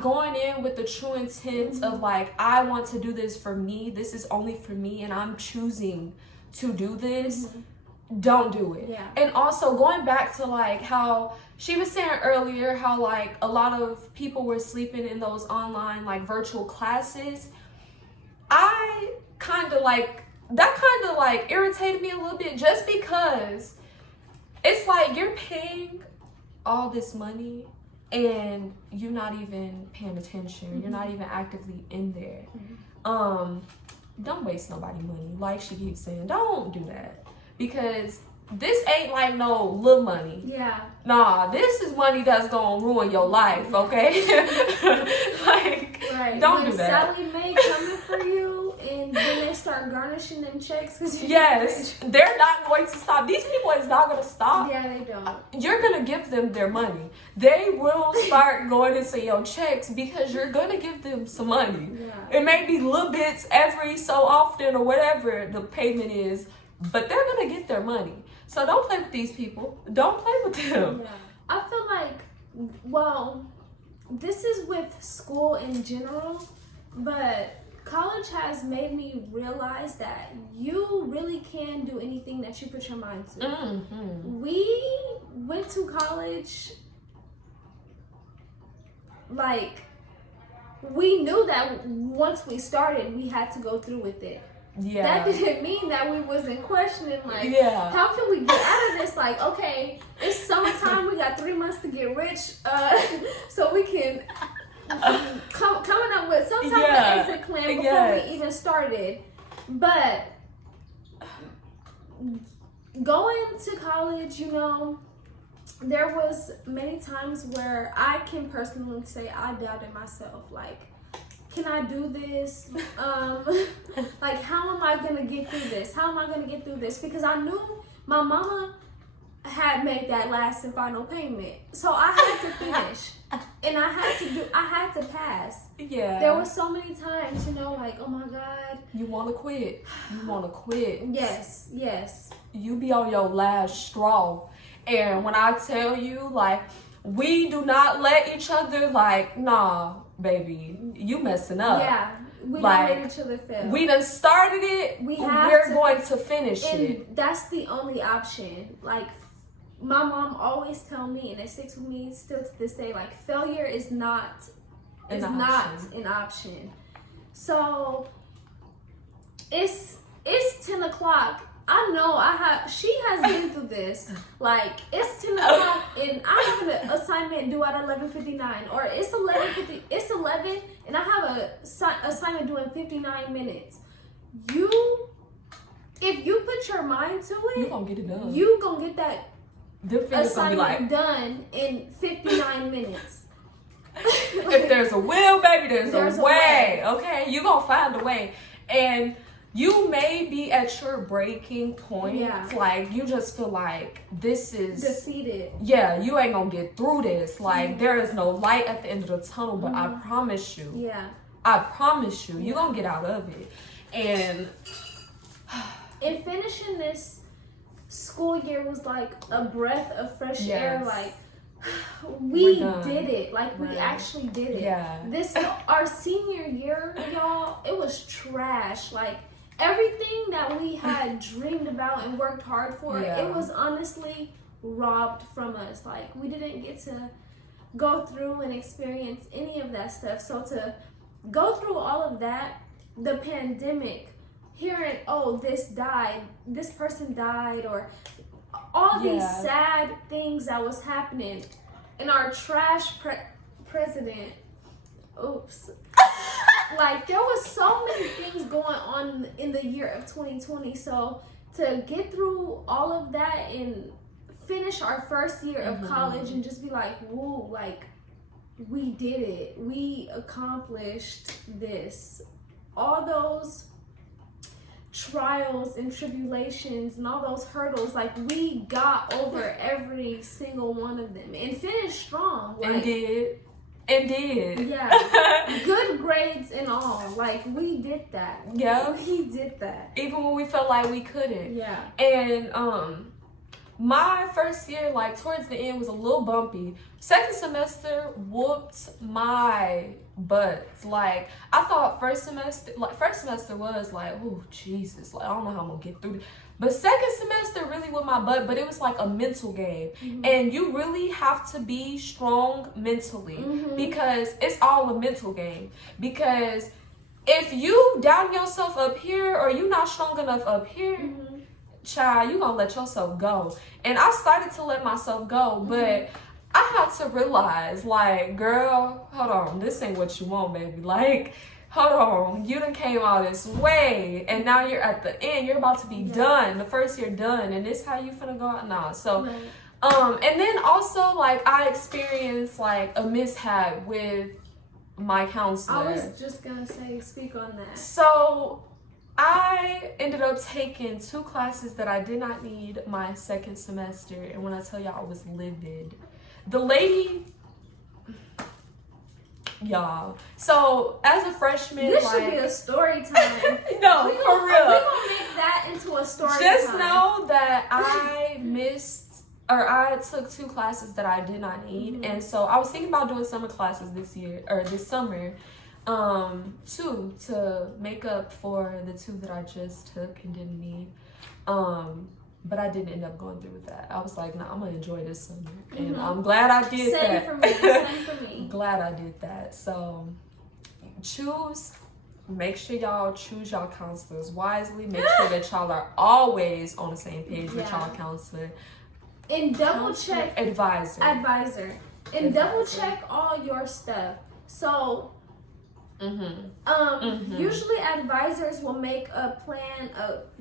not going in with the true intent of like, I want to do this for me, this is only for me, and I'm choosing to do this, don't do it. Yeah. And also going back to like how she was saying earlier, how like a lot of people were sleeping in those online like virtual classes. I kind of like, that kind of like irritated me a little bit, just because it's like you're paying all this money and you're not even paying attention. You're not even actively in there. Don't waste nobody money. Like she keeps saying, don't do that, because this ain't like no little money. Yeah. Nah, this is money that's gonna ruin your life, okay? Like, don't do that. Sallie Mae coming for you, and then they start garnishing them checks. Yes, they're not going to stop. These people is not gonna stop. Yeah, they don't. You're gonna give them their money. They will start going into your checks because you're gonna give them some money. Yeah. It may be little bits every so often or whatever the payment is, but they're gonna get their money. So don't play with these people. Don't play with them. Yeah. I feel like, well, this is with school in general, but college has made me realize that you really can do anything that you put your mind to. Mm-hmm. We went to college, like, we knew that once we started, we had to go through with it. Yeah. That didn't mean that we wasn't questioning, like, Yeah. how can we get out of this? Like, okay, it's summertime, we got 3 months to get rich, so we can coming up with some type of exit plan before we even started. But going to college, you know, there was many times where I can personally say I doubted myself, like, can I do this? Like, how am I gonna get through this? How am I gonna get through this? Because I knew my mama had made that last and final payment, so I had to finish, and I had to pass. Yeah. There were so many times, you know, like, oh my God, You wanna quit. You wanna quit. yes, yes, You be on your last straw. And when I tell you, like, we do not let each other, like, nah, baby, you messing up. yeah. We Like, don't let each other fail. We done started it. We're going to finish and it. that's the only option. Like, my mom always tell me, and it sticks with me still to this day, like, failure is not an option. So it's 10 o'clock. I know she has been through this. Like, it's 10 o'clock and I have an assignment due at 11:59, or it's 11 and I have a assignment due in 59 minutes. If you put your mind to it, You gonna get it done. you gonna get that Them fingers gonna be assignment like, done in 59 minutes. if there's a will, baby, there's a a way. Okay, you gonna find a way. And you may be at your breaking point. Yeah. Like, you just feel like this is Defeated. yeah, you ain't gonna get through this. Like, there is no light at the end of the tunnel, but I promise you, Yeah. you're gonna get out of it. And And finishing this school year was like a breath of fresh air. Like, we did it. Like, we actually did it. Yeah. Our senior year, y'all, it was trash. Like, everything that we had dreamed about and worked hard for, it was honestly robbed from us. Like, we didn't get to go through and experience any of that stuff. So to go through all of that, the pandemic, hearing, oh, this person died, or all these sad things that was happening, and our trash president, oops. Like, there was so many things going on in the year of 2020. So to get through all of that and finish our first year of college and just be like, whoa, like, we did it. We accomplished this. All those trials and tribulations and all those hurdles, like, we got over every single one of them and finished strong. Like, and did. Yeah. Good grades and all. Like, we did that. Yeah. We did that. Even when we felt like we couldn't. Yeah. And my first year, like towards the end, was a little bumpy. Second semester whooped my butt. Like I thought first semester was like, oh Jesus, like I don't know how I'm gonna get through it. But second semester really whooped my butt, but it was like a mental game. And you really have to be strong mentally because it's all a mental game. Because if you down yourself up here or you not strong enough up here, child, you gonna let yourself go. And I started to let myself go, but I had to realize, like, girl, hold on, this ain't what you want, baby. Like, hold on, you done came all this way, and now you're at the end. You're about to be done. The first year done, and this how you finna go out? Nah. So, and then also, like, I experienced, like, a mishap with my counselor. I was just gonna say, speak on that. So, I ended up taking 2 classes that I did not need my second semester, and when I tell y'all, I was livid. The lady, y'all. So as a freshman, this should be a story time. No, for real. We're gonna make that into a story Just time. know that I took 2 classes that I did not need, and so I was thinking about doing summer classes this summer. 2 to make up for the 2 that I just took and didn't need. But I didn't end up going through with that. I was like, nah, I'm gonna enjoy this summer. And I'm glad I did that. Same for me. Glad I did that. So make sure y'all choose y'all counselors wisely. Make sure that y'all are always on the same page with y'all counselor. And double check advisor. And double check all your stuff. So usually advisors will make a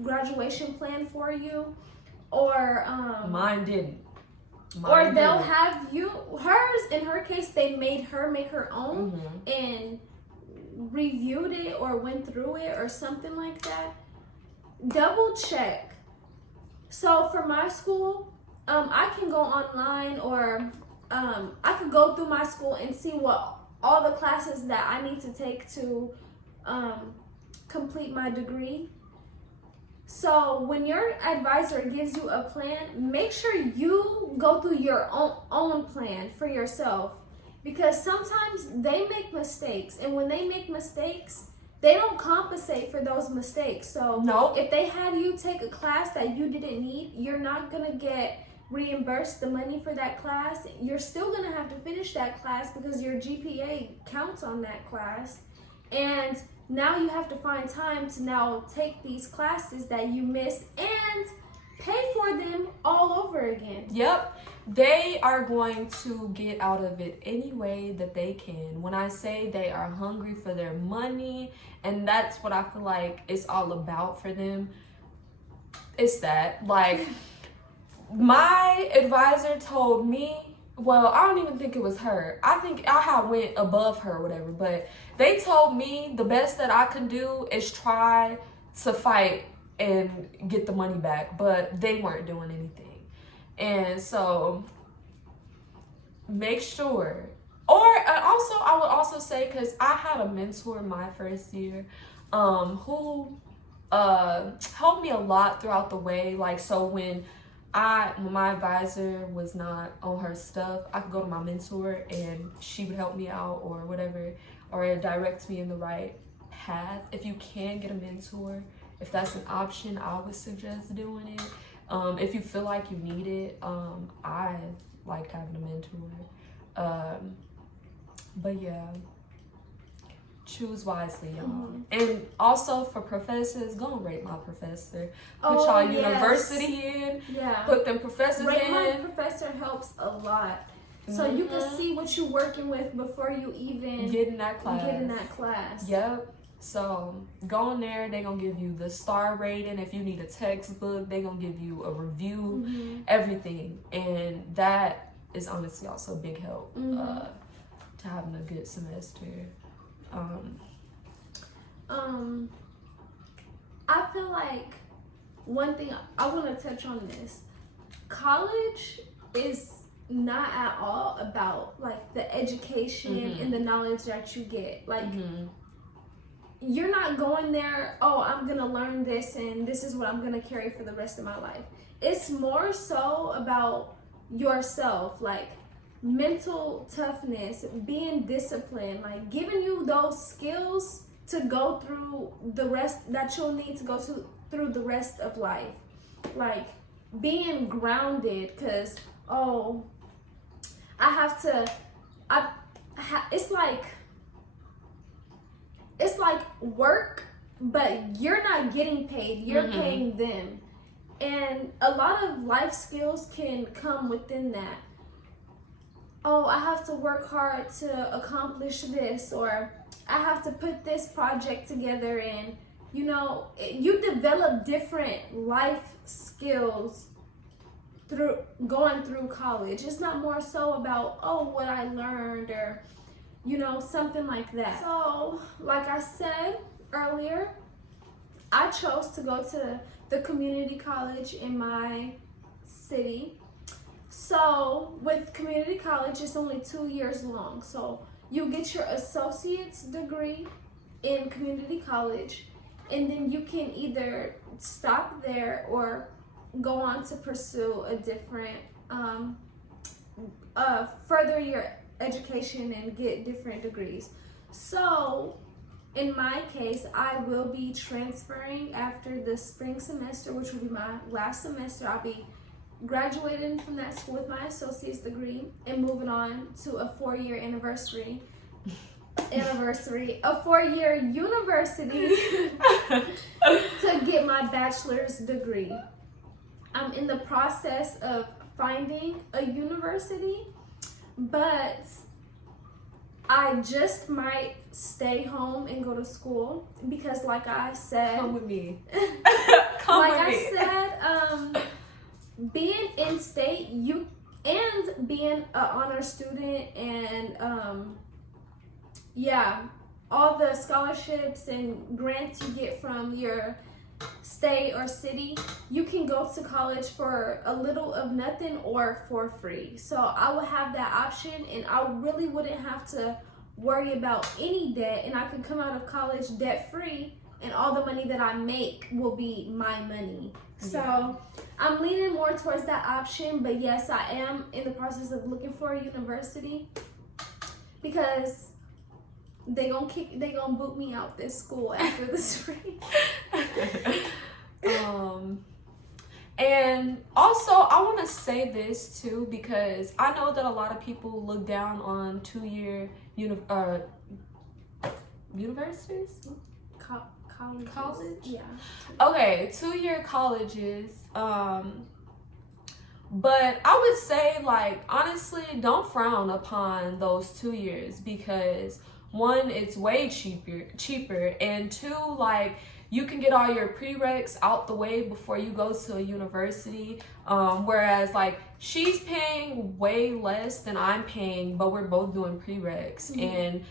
graduation plan for you, or mine didn't. Or they'll have in her case, they made her make her own and reviewed it or went through it or something like that. Double check. So for my school, I can go online, or I could go through my school and see what all the classes that I need to take to complete my degree. So when your advisor gives you a plan, make sure you go through your own plan for yourself, because sometimes they make mistakes, and when they make mistakes, they don't compensate for those mistakes. So if they had you take a class that you didn't need, you're not gonna get reimbursed the money for that class. You're still gonna have to finish that class because your GPA counts on that class, and now you have to find time to now take these classes that you missed and pay for them all over again. Yep. They are going to get out of it any way that they can. When I say they are hungry for their money, and that's what I feel like it's all about for them, it's that. Like, my advisor told me, well, I don't even think it was her. I think I had went above her or whatever, but they told me the best that I can do is try to fight and get the money back, but they weren't doing anything. And so make sure. Or also, I would also say, because I had a mentor my first year who helped me a lot throughout the way. Like, so when my advisor was not on her stuff, I could go to my mentor and she would help me out or whatever, or direct me in the right path. If you can get a mentor, if that's an option, I would suggest doing it. If you feel like you need it, I liked having a mentor. But yeah, choose wisely, y'all. And also for professors, go and rate my professor. Put y'all university in. Yeah. Put them professors rate in. My professor helps a lot. So you can see what you're working with before you even get in that class. Yep. So go in there, they're gonna give you the star rating. If you need a textbook, they're gonna give you a review, everything. And that is honestly also a big help to having a good semester. I feel like one thing I want to touch on this. College is not at all about like the education and the knowledge that you get. Like you're not going there, oh, I'm gonna learn this and this is what I'm gonna carry for the rest of my life. It's more so about yourself, like mental toughness, being disciplined, like giving you those skills to go through the rest that you'll need to go through the rest of life. Like being grounded, because it's like work, but you're not getting paid, you're paying them. And a lot of life skills can come within that. Oh, I have to work hard to accomplish this, or I have to put this project together. And you develop different life skills through going through college. It's not more so about, oh, what I learned, or something like that. So like I said earlier, I chose to go to the community college in my city. So with community college, it's only 2 years long. So you get your associate's degree in community college, and then you can either stop there or go on to pursue a different, further your education and get different degrees. So in my case, I will be transferring after the spring semester, which will be my last semester. I'll be graduating from that school with my associate's degree and moving on to a 4-year a 4-year university to get my bachelor's degree. I'm in the process of finding a university, but I just might stay home and go to school because, like I said, come with me. I said, being in state, and being an honor student, and all the scholarships and grants you get from your state or city, you can go to college for a little of nothing or for free. So I would have that option, and I really wouldn't have to worry about any debt, and I could come out of college debt free, and all the money that I make will be my money. So I'm leaning more towards that option, but yes, I am in the process of looking for a university because they gonna boot me out this school after the spring. And also I want to say this too, because I know that a lot of people look down on 2-year universities. College? Yeah. Okay, 2-year colleges. But I would say, like, honestly, don't frown upon those 2 years because 1, it's way cheaper, and 2, like, you can get all your prereqs out the way before you go to a university. Whereas, like, she's paying way less than I'm paying, but we're both doing prereqs, and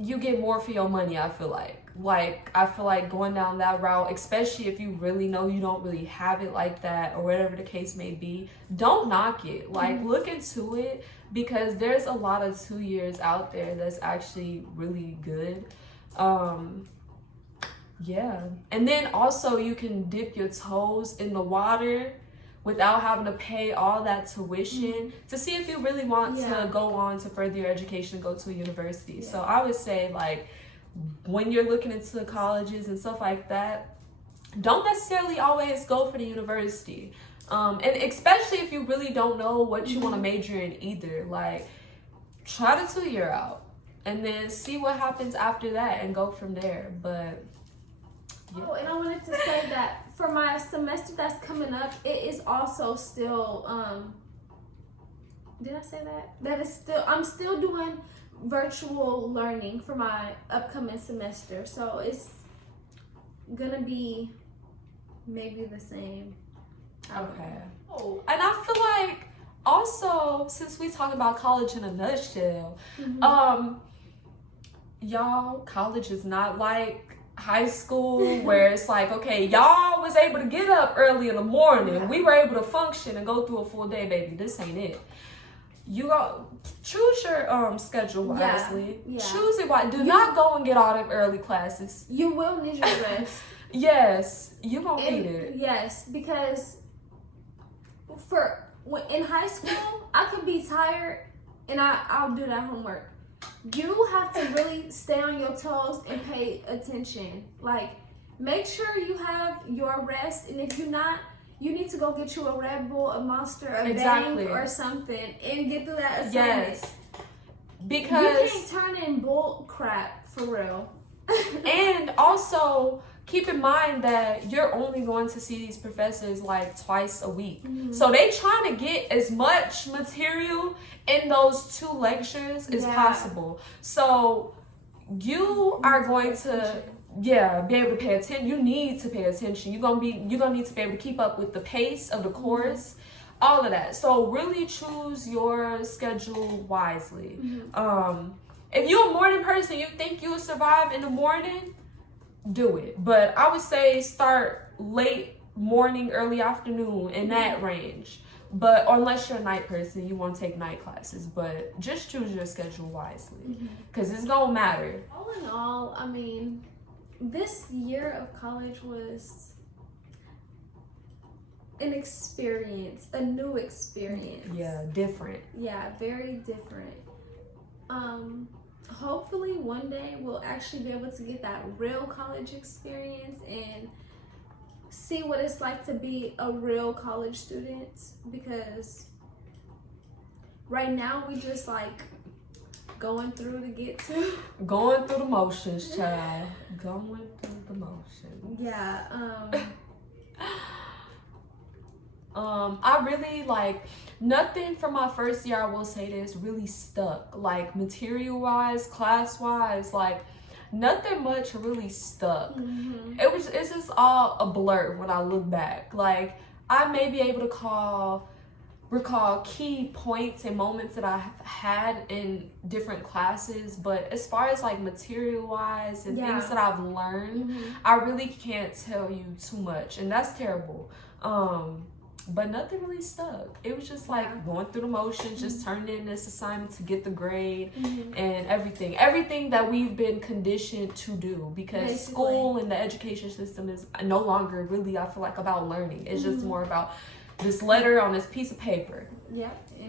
you get more for your money, I feel like. I feel like going down that route, especially if you really know you don't really have it like that or whatever the case may be, don't knock it. Like, look into it because there's a lot of 2 years out there that's actually really good. Yeah. And then also you can dip your toes in the water without having to pay all that tuition to see if you really want to go on to further your education and go to a university. So I would say, like, when you're looking into colleges and stuff like that, don't necessarily always go for the university. And especially if you really don't know what you want to major in either, like, try the 2-year out and then see what happens after that and go from there. But Oh, and I wanted to say that for my semester that's coming up, it is also still, did I say that? That is still, I'm still doing virtual learning for my upcoming semester. So it's gonna be maybe the same. Okay. Oh, and I feel like also, since we talk about college in a nutshell, y'all, college is not like high school where it's like, okay, y'all was able to get up early in the morning. We were able to function and go through a full day, baby. This ain't it. you go choose your schedule wisely. Yeah. Choose it wisely. Do not go and get all them early classes. You will need your rest. Yes, you gonna need it. Yes, because in high school, I could be tired and I'll do that homework. You have to really stay on your toes and pay attention. Like, make sure you have your rest, and if you're not, you need to go get you a Red Bull, a Monster, a Bang, or something, and get through that assignment. Yes, because you can't turn in bull crap for real. And also keep in mind that you're only going to see these professors like twice a week. Mm-hmm. So they trying to get as much material in those 2 lectures as possible. So you are going to be able to pay attention. You need to pay attention. You're gonna need to be able to keep up with the pace of the course, all of that. So really choose your schedule wisely. Mm-hmm. If you're a morning person, you think you'll survive in the morning, do it. But I would say start late morning, early afternoon, in that range. But unless you're a night person, you won't take night classes. But just choose your schedule wisely, because it's gonna matter. All in all, I mean, this year of college was an experience, a new experience. Yeah, different. Yeah, very different. Hopefully one day we'll actually be able to get that real college experience and see what it's like to be a real college student, because right now we just like going through the motions, child. Going through the motions. Yeah. I really like nothing from my first year, I will say this, really stuck. Like material wise, class wise, like nothing much really stuck. Mm-hmm. It's just all a blur when I look back. Like I may be able to recall key points and moments that I had in different classes, but as far as like material wise and things that I've learned, I really can't tell you too much, and that's terrible. But nothing really stuck. It was just like going through the motions, just turning in this assignment to get the grade, and everything that we've been conditioned to do, because school and the education system is no longer really, I feel like, about learning. It's just more about this letter on this piece of paper. Yeah, and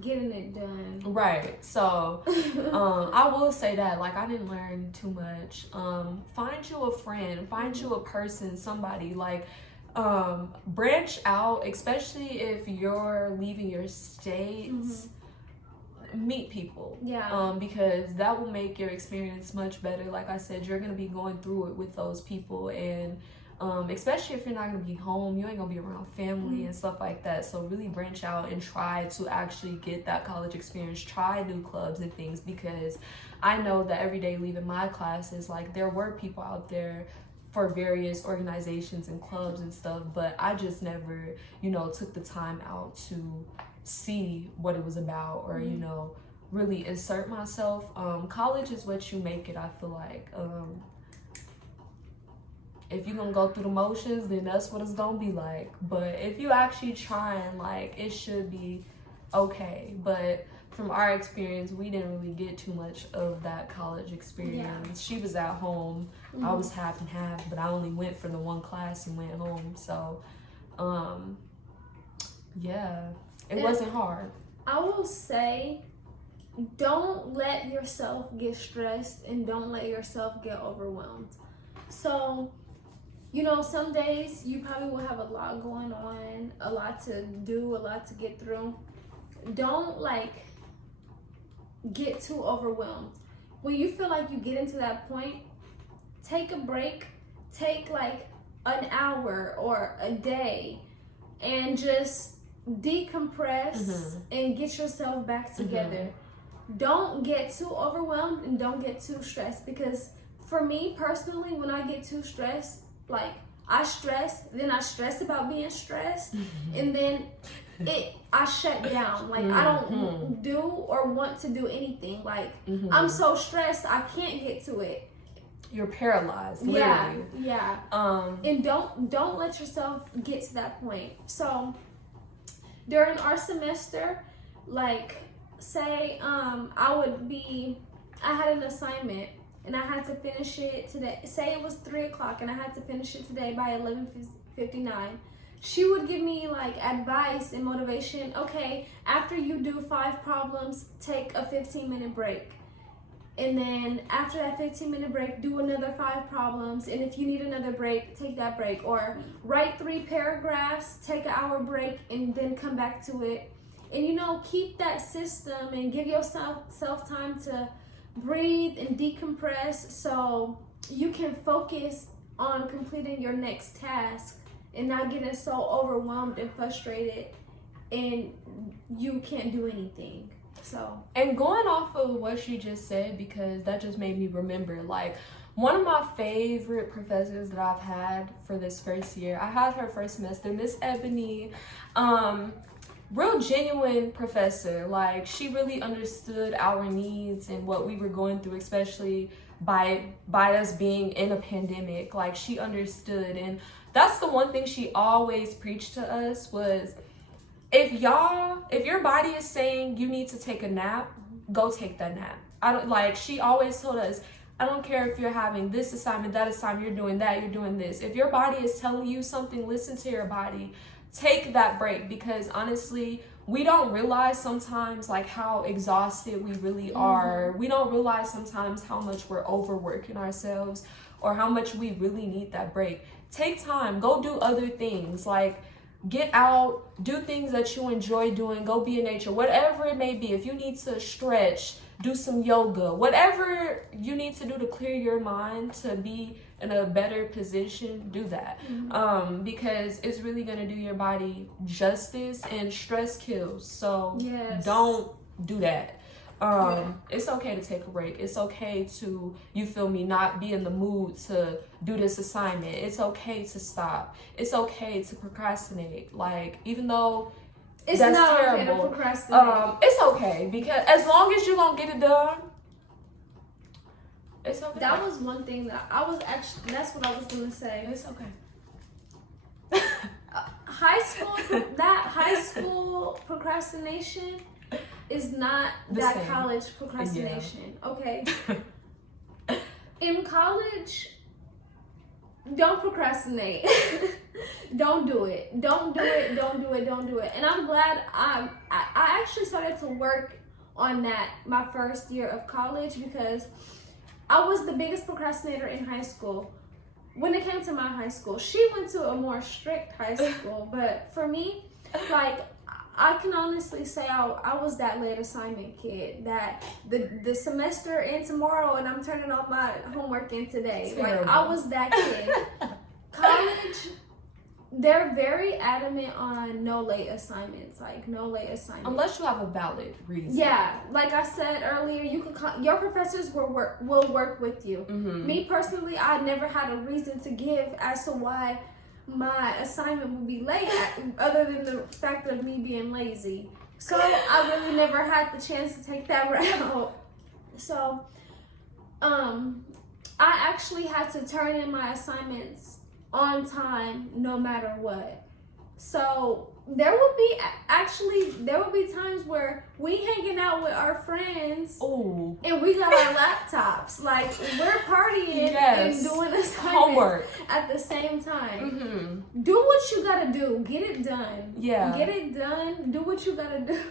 getting it done. Right. So I will say that, like, I didn't learn too much. Find you a friend, find you a person, somebody, like, branch out, especially if you're leaving your states. Meet people, because that will make your experience much better. Like I said, you're gonna be going through it with those people, and especially if you're not gonna be home, you ain't gonna be around family and stuff like that. So really branch out and try to actually get that college experience. Try new clubs and things, because I know that every day leaving my classes, like, there were people out there for various organizations and clubs and stuff, but I just never, took the time out to see what it was about, or really insert myself. College is what you make it, I feel like. If you're gonna go through the motions, then that's what it's gonna be like. But if you actually try, and like, it should be okay. But from our experience, we didn't really get too much of that college experience. She was at home. I was half and half, but I only went for the one class and went home. So, it wasn't hard. I will say, don't let yourself get stressed, and don't let yourself get overwhelmed. So, some days you probably will have a lot going on, a lot to do, a lot to get through. Don't get too overwhelmed. When you feel like you get into that point, take a break, take an hour or a day, and just decompress and get yourself back together. Don't get too overwhelmed, and don't get too stressed, because for me personally, when I get too stressed, I stress, then I stress about being stressed, and then I shut down. I don't do or want to do anything. I'm so stressed, I can't get to it. You're paralyzed, literally. Yeah. And don't let yourself get to that point. So during our semester, like say I had an assignment and I had to finish it today. Say it was 3:00 and I had to finish it today by 11:59. She would give me like advice and motivation. Okay, after you do 5 problems, take a 15-minute break. And then after that 15-minute break, do another 5 problems. And if you need another break, take that break. Or write 3 paragraphs, take an hour break, and then come back to it. And keep that system and give yourself time to breathe and decompress so you can focus on completing your next task and not getting so overwhelmed and frustrated and you can't do anything. So, and going off of what she just said, because that just made me remember, like, one of my favorite professors that I've had for this first year, I had her first semester, Miss Ebony, real genuine professor. Like, she really understood our needs and what we were going through, especially by us being in a pandemic. Like, she understood, and that's the one thing she always preached to us was, if your body is saying you need to take a nap, go take that nap. She always told us, I don't care if you're having this assignment, that assignment, you're doing that, you're doing this. If your body is telling you something, listen to your body. Take that break, because honestly, we don't realize sometimes like how exhausted we really are. We don't realize sometimes how much we're overworking ourselves or how much we really need that break. Take time, go do other things, like get out, do things that you enjoy doing, go be in nature, whatever it may be. If you need to stretch, do some yoga, whatever you need to do to clear your mind to be in a better position, do that. Because it's really gonna do your body justice, and stress kills. So don't do that. It's okay to take a break. It's okay to, you feel me, not be in the mood to do this assignment. It's okay to stop. It's okay to procrastinate. Like, even though it's that's not terrible, okay to procrastinate. it's okay, because as long as you're gonna get it done, it's okay. That was one thing that that's what I was gonna say. It's okay. High school procrastination is not that same. College procrastination. Okay. In college, don't procrastinate. Don't do it. Don't do it. Don't do it. Don't do it. And I'm glad I actually started to work on that my first year of college, because I was the biggest procrastinator in high school. When it came to my high school, she went to a more strict high school, but for me, like, I can honestly say I was that late assignment kid, that the semester ends tomorrow and I'm turning all my homework in today. Like, I was that kid. College, they're very adamant on no late assignments, like no late assignments. Unless you have a valid reason. Yeah, like I said earlier, you can your professors will work with you. Me personally, I never had a reason to give as to why my assignment would be late, other than the fact of me being lazy. So I really never had the chance to take that route. So I actually had to turn in my assignments on time no matter what. So there will be times where we hanging out with our friends. Ooh. And we got our laptops, like we're partying and doing assignments homework at the same time. Do what you gotta do. Get it done. Yeah. Get it done. Do what you gotta do.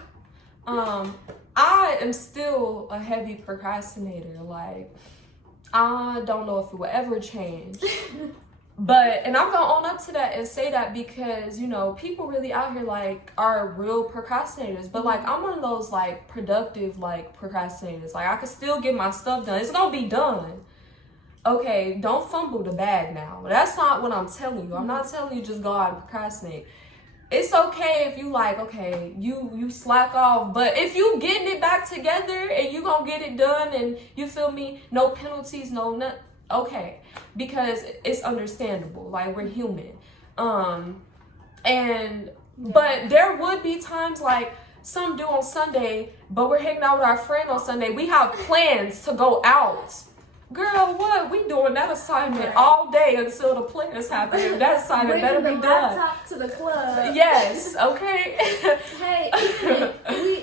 I am still a heavy procrastinator. Like, I don't know if it will ever change. But, and I'm gonna own up to that and say that, because, you know, people really out here, like, are real procrastinators. But, like, I'm one of those, like, productive, like, procrastinators. Like, I can still get my stuff done. It's gonna be done. Okay, don't fumble the bag now. That's not what I'm telling you. I'm not telling you just go out and procrastinate. It's okay if you, like, okay, you slack off. But if you getting it back together and you gonna get it done, and you feel me, no penalties, no nothing. Okay, because it's understandable, like, we're human. But there would be times, like, some do on Sunday, but we're hanging out with our friend on Sunday. We have plans to go out. girl, what? We doing that assignment Right. all day until the plans happen. That assignment better Bringing be the done. laptop to the club. Yes, okay. Hey,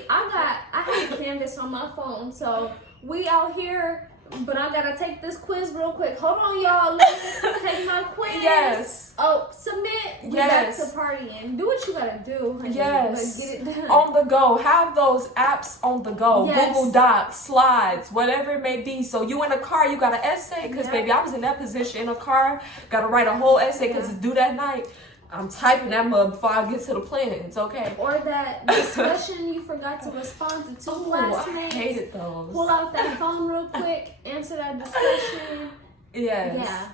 I have Canvas on my phone, so we out here, but I gotta take this quiz real quick. Hold on, y'all. Let me take my quiz. Yes. Oh, submit. We Yes. back to partying. Do what you gotta do, honey, Yes. but get it done. On the go. Have those apps on the go. Yes. Google Docs, slides, whatever it may be. So you in a car, you got an essay. Because, Yeah. baby, I was in that position in a car. Got to write a whole essay because Yeah. it's due that night. I'm typing that mug before I get to the plan. It's okay. Or that discussion you forgot to respond to two Oh, classmates. I hated those. Pull out that phone real quick, answer that discussion. Yes. Yeah.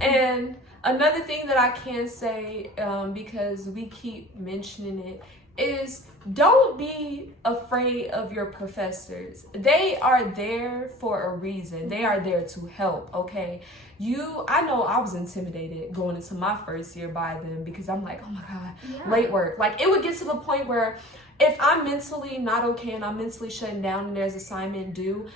And another thing that I can say, because we keep mentioning it, is don't be afraid of your professors. They are there for a reason. They are there to help, okay? I know I was intimidated going into my first year by them because I'm like, oh my God, Yeah. late work. Like, it would get to the point where if I'm mentally not okay and I'm mentally shutting down and there's assignment due,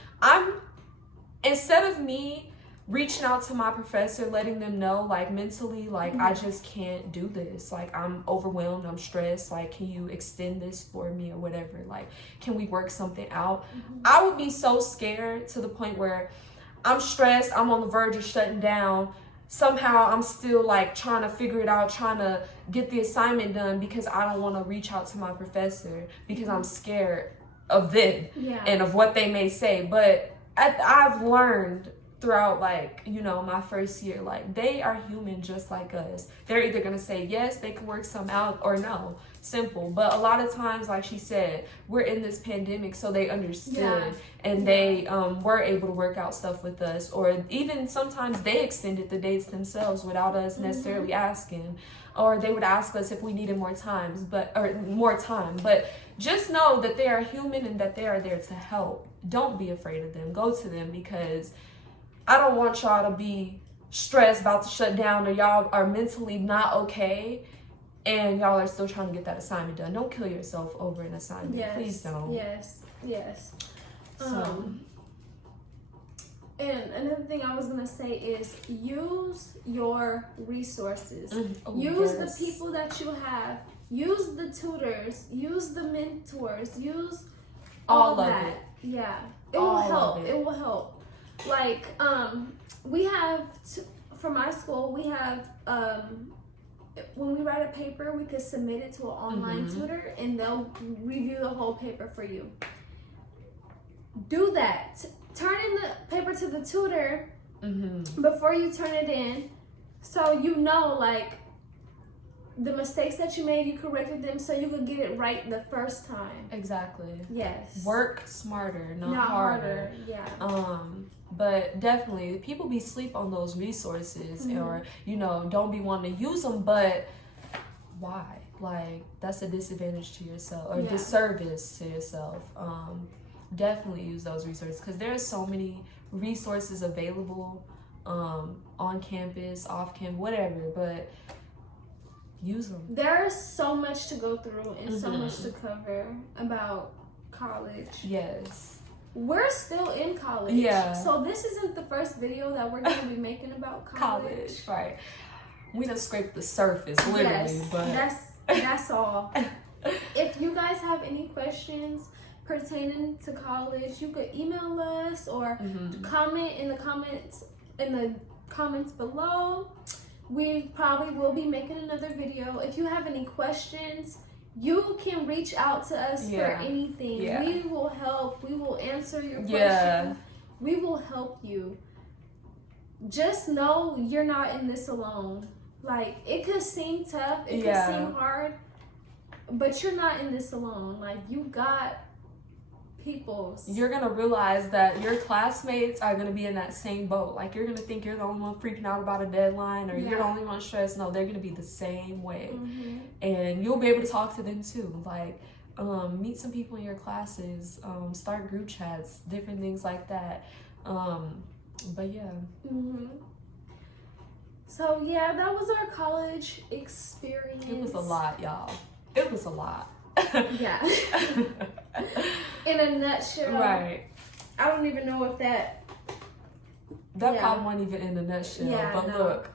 instead of me reaching out to my professor, letting them know, like, mentally, like, I just can't do this. Like, I'm overwhelmed, I'm stressed. Like, can you extend this for me or whatever? Like, can we work something out? I would be so scared to the point where I'm stressed, I'm on the verge of shutting down. Somehow I'm still, like, trying to figure it out, trying to get the assignment done because I don't want to reach out to my professor because I'm scared of them Yeah. and of what they may say. But I've learned throughout, like, you know, my first year, like, they are human just like us. They're either gonna say yes, they can work some out, or no. Simple. But a lot of times, like she said, we're in this pandemic, so they understood. Yeah. And they were able to work out stuff with us, or even sometimes they extended the dates themselves without us necessarily asking, or they would ask us if we needed more time. But just know that they are human and that they are there to help. Don't be afraid of them. Go to them, because I don't want y'all to be stressed about to shut down, or y'all are mentally not okay and y'all are still trying to get that assignment done. Don't kill yourself over an assignment. Yes. Please don't. Yes. So. And another thing I was gonna say is use your resources. Oh, Use yes. the people that you have. Use the tutors. Use the mentors. Use all of that. it. Yeah, it All will of help. it. It will help. Like we have for my school we have when we write a paper, we could submit it to an online tutor and they'll review the whole paper for you. Do that. Turn in the paper to the tutor before you turn it in, so you know, like, the mistakes that you made, you corrected them so you could get it right the first time. Exactly. Yes. Work smarter, not harder. Yeah. But definitely, people be sleep on those resources, or, you know, don't be wanting to use them, but why? Like, that's a disadvantage to yourself, or disservice to yourself. Definitely use those resources, because there are so many resources available on campus, off campus, whatever, but use them. There's so much to go through and so much to cover about college. Yes. We're still in college. Yeah. So this isn't the first video that we're going to be making about college. Right. We done scraped the surface, literally. Yes, but that's all. If you guys have any questions pertaining to college, you could email us or comment in the comments below. We probably will be making another video. If you have any questions, you can reach out to us for anything. Yeah. We will help. We will answer your questions. Yeah. We will help you. Just know you're not in this alone. Like, it could seem tough, it could seem hard, but you're not in this alone. Like, you got people. You're gonna realize that your classmates are gonna be in that same boat. Like, you're gonna think you're the only one freaking out about a deadline, or you're the only one stressed. No, they're gonna be the same way. And you'll be able to talk to them too. Like, meet some people in your classes, start group chats, different things like that. But yeah. So yeah, that was our college experience. It was a lot, y'all. It was a lot. Yeah. In a nutshell. Right. I don't even know if that That Yeah. probably wasn't even in the nutshell. Yeah, but no. look.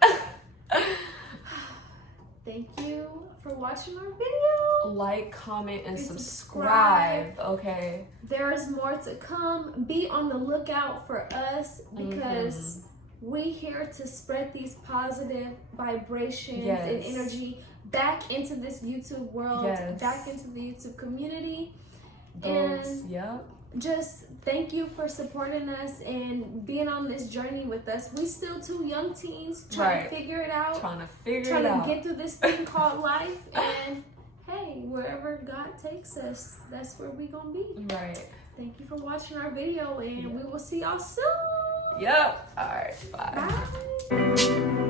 Thank you for watching our video. Like, comment, and And subscribe. Okay. There is more to come. Be on the lookout for us because we here to spread these positive vibrations Yes. and energy back into this YouTube world, Yes. back into the YouTube community. Those, yep. Just thank you for supporting us and being on this journey with us. We still two young teens trying to figure it out. Trying to Get through this thing called life. And hey, wherever God takes us, that's where we gonna be. Right. Thank you for watching our video, and we will see y'all soon. Yep. All right. Bye. Bye.